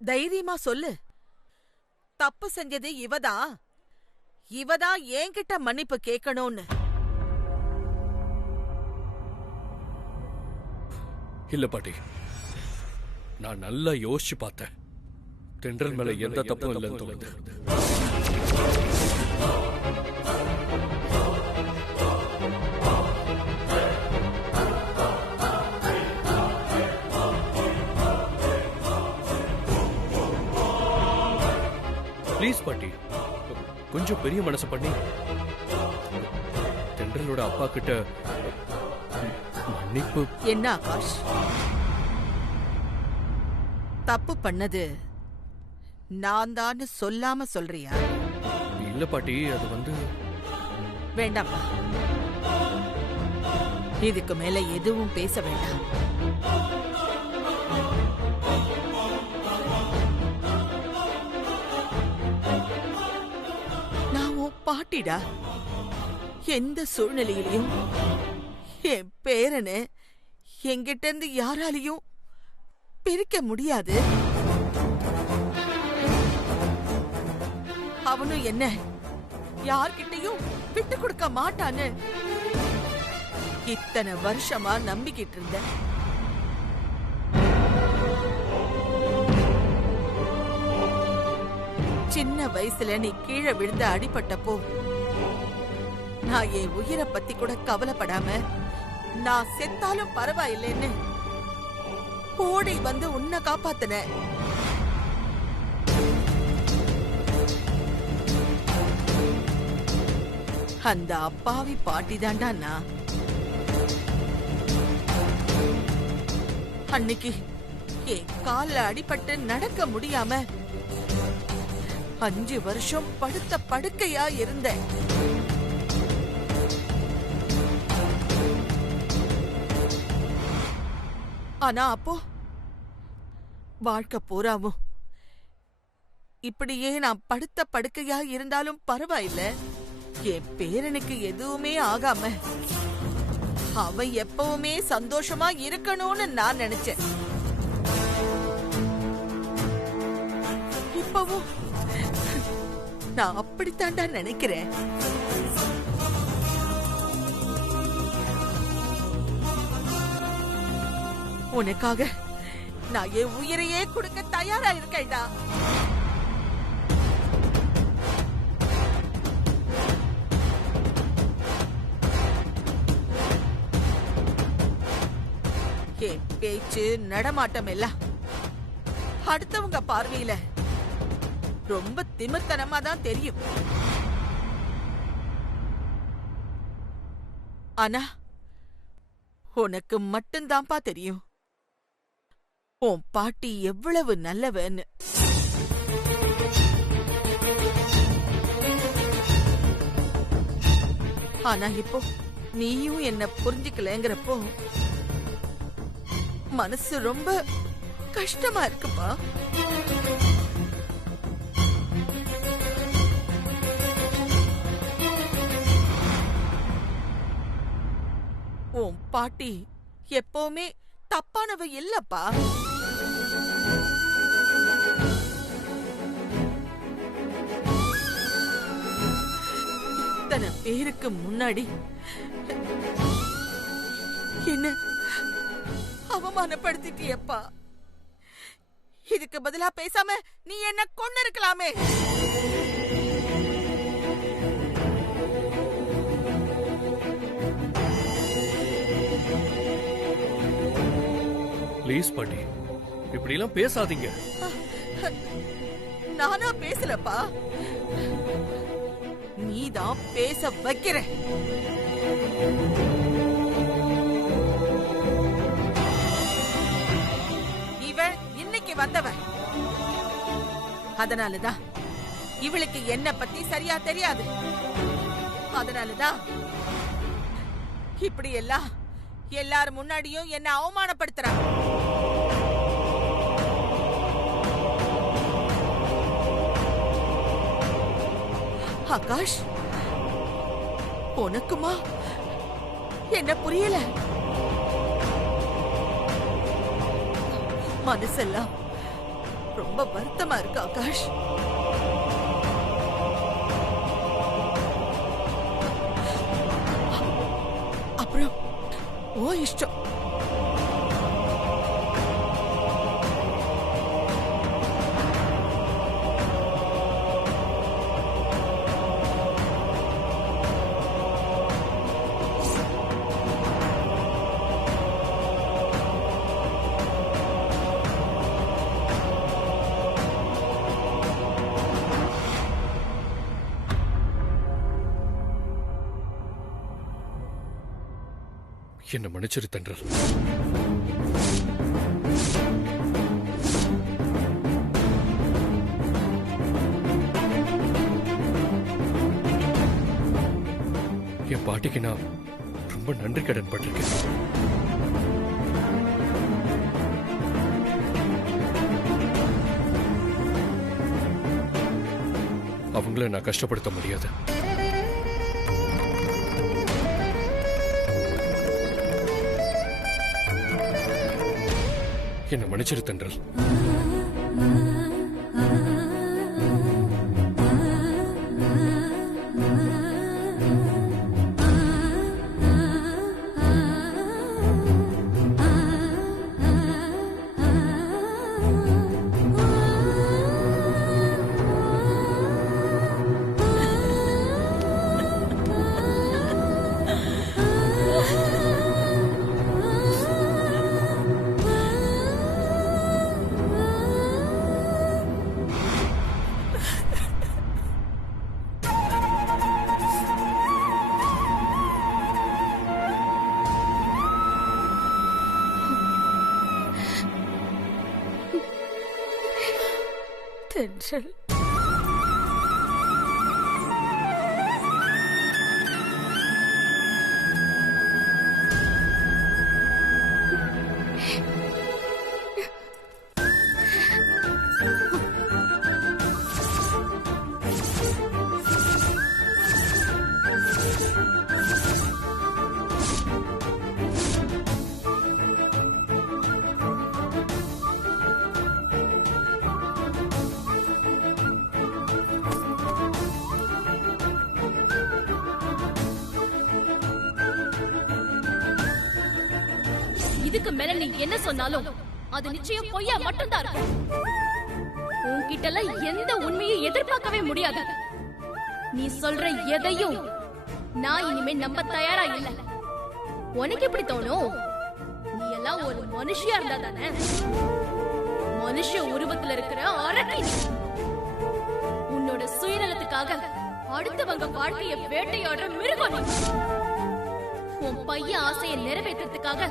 தைரியமா சொல்லு. தப்பு செஞ்சது இவதான். இவதான் என்கிட்ட மன்னிப்பு கேட்கணும்னு. இல்ல பாட்டி, நான் நல்லா யோசிச்சு பார்த்தேன். தென்றல் மேல எந்த தப்பும் இல்லைன்னு தோணுது. ப்ளீஸ் பாட்டி, கொஞ்சம் பெரிய மனசு பண்ணி தென்றலோட அப்பா கிட்ட மன்னிப்பு. என்ன ஆகாஷ், தப்பு பண்ணது நான் தான் சொல்லாம சொல்றியா? இல்ல பாட்டி, அது வந்து வேண்டாமா, இதுக்கு மேல எதுவும் பேச வேண்டாம். நான் உன் பாட்டிடா. எந்த சூழ்நிலையிலையும் என் பேரனை என்கிட்ட இருந்து யாராலையும் பிரிக்க முடியாது. அவனும் என்ன யார்கிட்டையும் விட்டு கொடுக்க மாட்டான்னு இத்தனை வருஷமா நம்பிக்கிட்டு இருந்த. சின்ன வயசுல நீ கீழே விழுந்து அடிபட்டப்போ நான் என் உயிரை பத்தி கூட கவலைப்படாம நான் செத்தாலும் பரவாயில்லைன்னு ஓடி வந்து உன்னை காப்பாத்தின. அந்த அப்பாவி பாட்டி தாண்டா நான். அன்னைக்கு என் கால்ல அடிபட்டு நடக்க முடியாம 5 வருஷம் படுத்த படுக்கையா இருந்தேன். ஆனா அப்போ வாழ்க்கை பூராவும் இப்படியே நான் படுத்த படுக்கையா இருந்தாலும் பரவாயில்ல, என் பேரனுக்கு எதுவுமே ஆகாம அவன் எப்பவுமே சந்தோஷமா இருக்கணும்னு நான் நினைச்சேன். இப்பவும் நான் அப்படித்தாண்டா நினைக்கிறேன். உனக்காக நான் என் உயிரையே கொடுக்க தயாரா இருக்கேன்டா. என் பேச்சு நடமாட்டம் எல்லாம் அடுத்தவங்க பார்வையில ரொம்ப திமிர்த்தனமா தான் தெரியும். ஆனா உனக்கு மட்டும்தான்ப்பா தெரியும் உன் பாட்டி எவ்வளவு நல்லவன்னு. ஆனா இப்போ நீயும் என்ன புரிஞ்சுக்கலங்கிறப்போ மனசு ரொம்ப கஷ்டமா இருக்குப்பா. உன் பாட்டி எப்பவுமே தப்பானவ இல்லப்பா. இத்தனை பேருக்கு முன்னாடி என்ன அவமானப்படுத்திட்டியப்பா. இதுக்கு பதிலா பேசாம நீ என்ன கொன்னு இருக்கலாமே. ப்ளீஸ் பாட்டி, இப்படி எல்லாம் பேசாதீங்க. நானா பேசலப்பா, நீதான் பேச வைக்கிற. இவ இன்னைக்கு வந்தவ, அதனாலதான் இவளுக்கு என்ன பத்தி சரியா தெரியாது. அதனாலதான் இப்படி எல்லாம் எல்லாரும் முன்னாடியும் என்ன அவமானப்படுத்துறாங்க. ஆகாஷ், உனக்குமா என்ன புரியல? மனசெல்லாம் ரொம்ப வருத்தமா இருக்கு ஆகாஷ். அப்புறம் ஓ இஷ்டம். என்ன மன்னிச்சிரு தென்றல். என் பாட்டிக்கு நான் ரொம்ப நன்றி கடன் பட்டிருக்கேன். அவங்கள நான் கஷ்டப்படுத்த முடியாது. என்ன மன்னிச்சிரு தென்றல். தென்றல், இதுக்கு மேல நீ என்ன சொன்னாலும் அது நிச்சயம் பொய்யா மட்டும்தான் இருக்கும். உன்கிட்ட எந்த உண்மையை எதிர்பார்க்கவே முடியாது. நீ சொல்ற எதையும் நான் இனிமே நம்ப தயாரா இல்ல. உனக்கு எப்படி தோணும்? நீ எல்லாம் ஒரு மனுஷியா இருந்தா தானே? மனுஷ உருவத்துல இருக்கிற அரக்கி நீ. உன்னோட சுயநலத்துக்காக அடுத்தவங்க வாழ்க்கைய வேட்டையாடுற மிருகம் நீ. உன் பையன் ஆசையை நிறைவேற்றத்துக்காக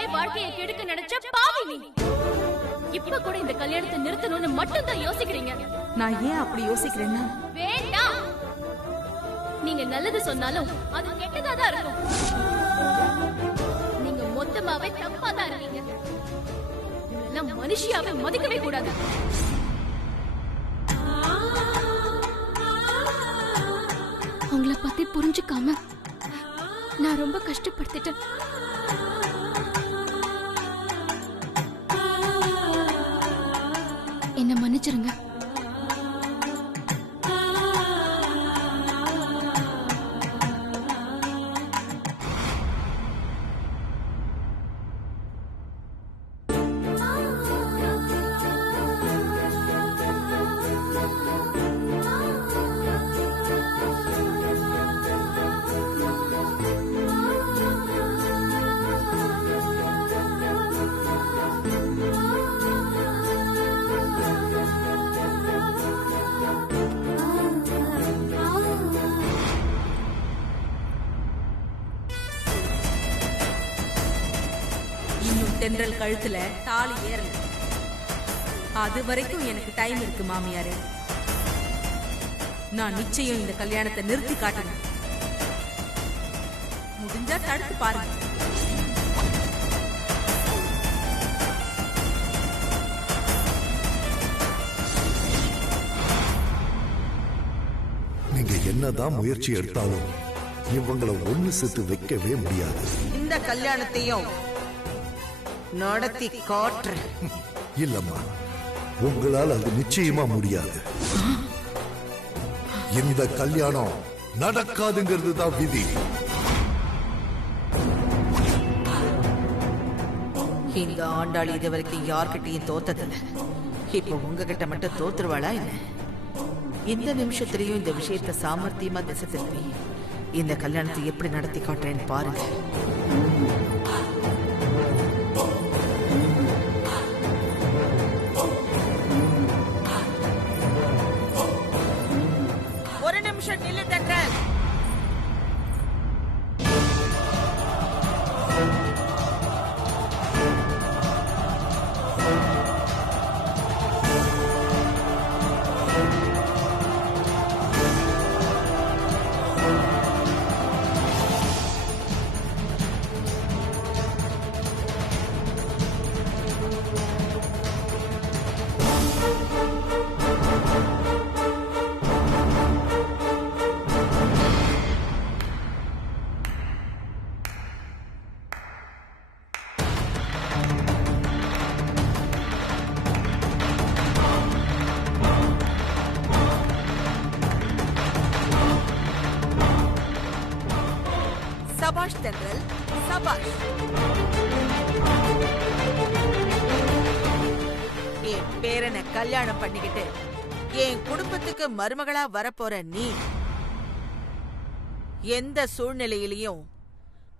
ஏன் வாழ்க்கையை கெடுக்க நினைச்ச பாவி நீ. இப்ப கூட இந்த கல்யாணத்தை நிறுத்தணும்னு மட்டும் தான் யோசிக்கிறீங்க. நான் ஏன் அப்படி யோசிக்கிறேன்னா, வேண்டாம். நீங்க நல்லது சொன்னாலும் அது கெட்டதா தான் இருக்கும். நீங்க மொத்தமாவே தப்பா தான் இருக்கீங்க. இதெல்லாம் மனுஷியாவே மதிக்கவே கூடாது. உங்களை பத்தி புரிஞ்சுக்காம நான் ரொம்ப கஷ்டப்படுத்திட்டேன். என்ன மன்னிச்சிருங்க. தென்றல் கழுத்துல தாலி ஏறல. அது வரைக்கும் எனக்கு டைம் இருக்கு மாமியாரே. நான் நிச்சயம் இந்த கல்யாணத்தை நிறுத்தி காட்டணும். முடிஞ்சா தடுத்து பாருங்க. நீங்க என்னதான் முயற்சி எடுத்தாலும் இவங்களை ஒண்ணு சேர்த்து வைக்கவே முடியாது. இந்த கல்யாணத்தையும் நடத்தி காட்டுறேன். இல்லம்மா, உங்களால் அது நிச்சயமா முடியாது. இந்த கல்யாணம் நடக்காதுங்கிறது தான் விதி. இந்த ஆண்டாள் இது வரைக்கும் யார்கிட்டயும் தோத்ததில்ல. இப்போ உங்ககிட்ட மட்டும் தோத்துருவாளா என்ன? இந்த நிமிஷத்துலயும் இந்த விஷயத்த சாமர்த்தியமா திசை திருப்பி இந்த கல்யாணத்தை எப்படி நடத்தி காட்டுறேன்னு பாருங்க. ஒரு நிமிஷம் நில்லு தென்றல். சபாஷ் தென்றல், சபாஷ். என் பேரனை கல்யாணம் பண்ணிக்கிட்டு என் குடும்பத்துக்கு மருமகளா வரப்போற நீ எந்த சூழ்நிலையிலையும்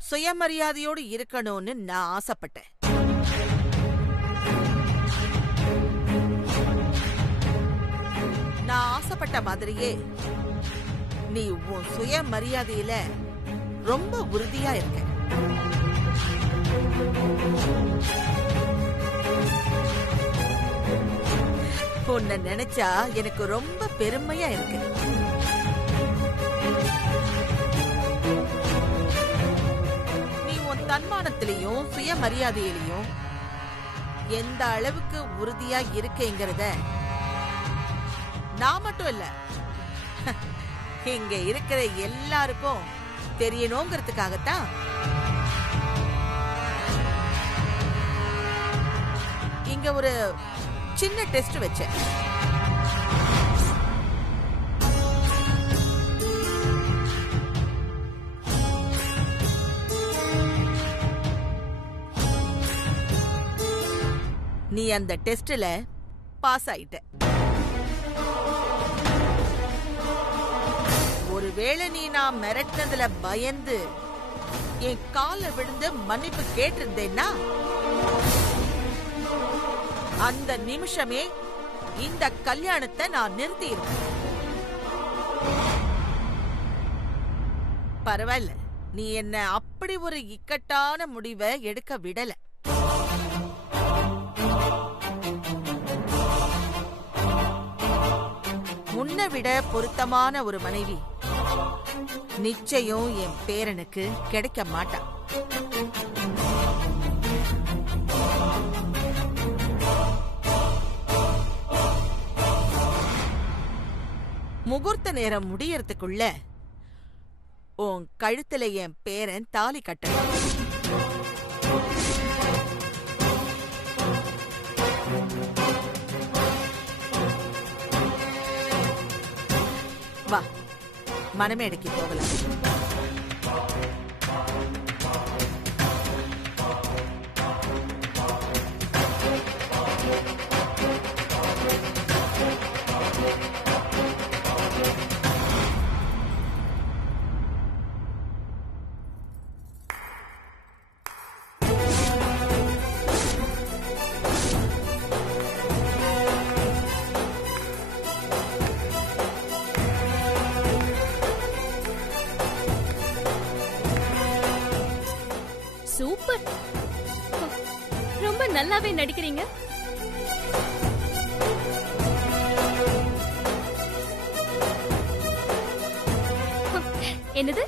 சுயமரியாதையோடு இருக்கணும்னு நான் ஆசைப்பட்டேன். நான் ஆசைப்பட்ட மாதிரியே நீ உன் சுயமரியாதையில ரொம்ப உறுதியா இருக்க. உன்னை நினைச்சா எனக்கு ரொம்ப பெருமையா இருக்கு. நீ உன் தன்மானத்திலையும் சுயமரியாதையிலையும் எந்த அளவுக்கு உறுதியா இருக்கேங்கிறத நான் மட்டும் இல்ல, இங்க இருக்கிற எல்லாருக்கும் தெரியணுங்கிறதுக்காகத்தான் இங்க ஒரு சின்ன டெஸ்ட் வச்சேன். நீ அந்த டெஸ்ட்ல பாஸ் ஆயிட்ட. ஒருவேளை நீ நான் மிரட்டினதுல பயந்து என் கால விழுந்து மன்னிப்பு கேட்டிருந்தேன்னா அந்த நிமிஷமே இந்த கல்யாணத்தை நான் நிறுத்தியிருக்கேன். பரவாயில்ல, நீ என்ன அப்படி ஒரு இக்கட்டான முடிவை எடுக்க விடல. முன்ன விட பொருத்தமான ஒரு மனைவி நிச்சயம் என் பேரனுக்கு கிடைக்க மாட்டான். முகூர்த்த நேரம் முடியறதுக்குள்ள உன் கழுத்துல என் பேரன் தாலி கட்டணும். வா, மணமேடைக்கு போகலாம். சூப்பர், ரொம்ப நல்லாவே நடிக்கிறீங்க. என்னது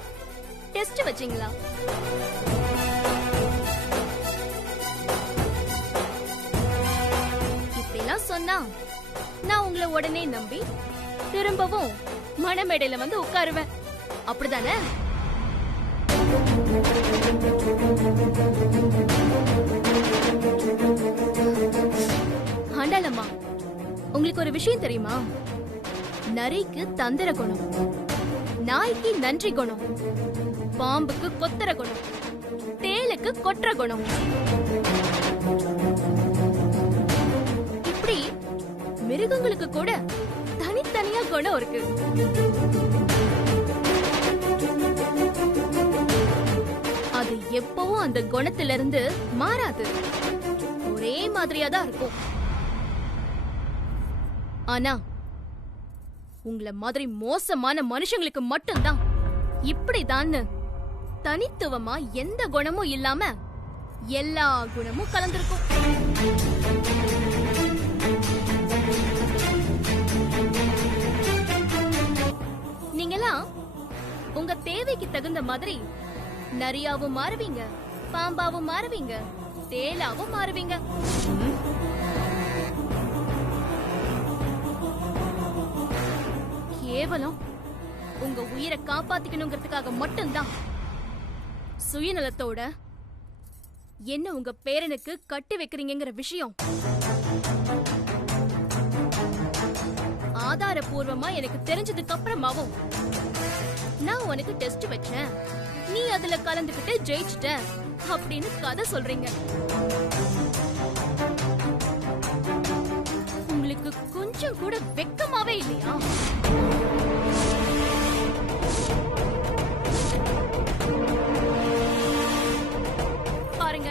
டெஸ்ட் வச்சீங்களா? இப்படிலாம் சொன்னா நான் உங்களை உடனே நம்பி திரும்பவும் மணமேடையில வந்து உட்காருவேன், அப்படிதானே? ஆண்டாளம்மா, உங்களுக்கு ஒரு விஷயம் தெரியுமா? நரிக்கு தந்திர குணம், நாய்க்கு நன்றி குணம், பாம்புக்கு கொத்தர குணம், தேளுக்கு கொற்ற குணம். இப்படி மிருகங்களுக்கு கூட தனித்தனியா குணம் இருக்கு. அது எப்பவும் அந்த குணத்திலிருந்து மாறாது, ஒரே மாதிரியா தான் இருக்கும். ஆனா உங்கள மாதிரி மோசமான மனுஷங்களுக்கு மட்டும்தான் இப்படிதான் தனித்துவமா எந்த குணமும் இல்லாம எல்லா குணமும் கலந்திருக்கும். நீங்கெல்லாம் உங்க தேவைக்கு தகுந்த மாதிரி நரியாவும் மாறுவீங்க, பாம்பாவும் மாறுவீங்க, தேலாவும் மாறுவீங்க. கேவலம் உங்க உயிரை காப்பாத்திக்கணுங்கிறதுக்காக மட்டும்தான் சுயநலத்தோட என்ன உங்க பேரனுக்கு கட்டி வைக்கிறீங்கிற விஷயம் ஆதாரபூர்வமா எனக்கு தெரிஞ்சதுக்கு அப்புறமாவும் நான் உனக்கு டெஸ்ட் வச்சேன், நீ அதுல கலந்துகிட்டு ஜெயிச்சிட்ட அப்படின்னு கதை சொல்றீங்க. உங்களுக்கு கொஞ்சம் கூட வெக்கமாவே இல்லையா? பாருங்க,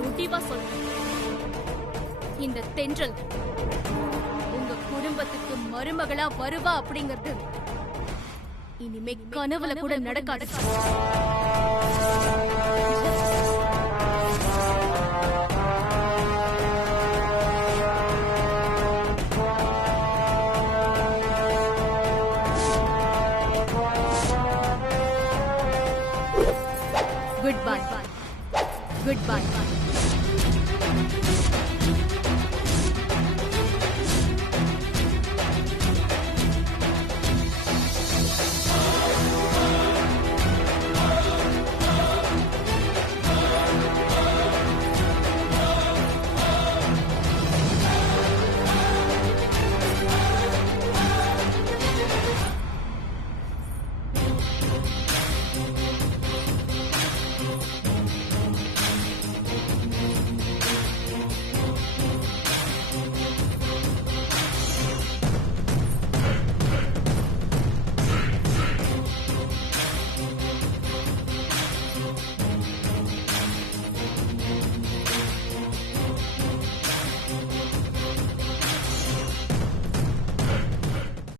முடிவா சொல்றேன், இந்த தென்றல் உங்க குடும்பத்துக்கு மருமகளா வருவா அப்படிங்கிறது இனிமே கனவுல கூட நடக்காது. Goodbye. Goodbye.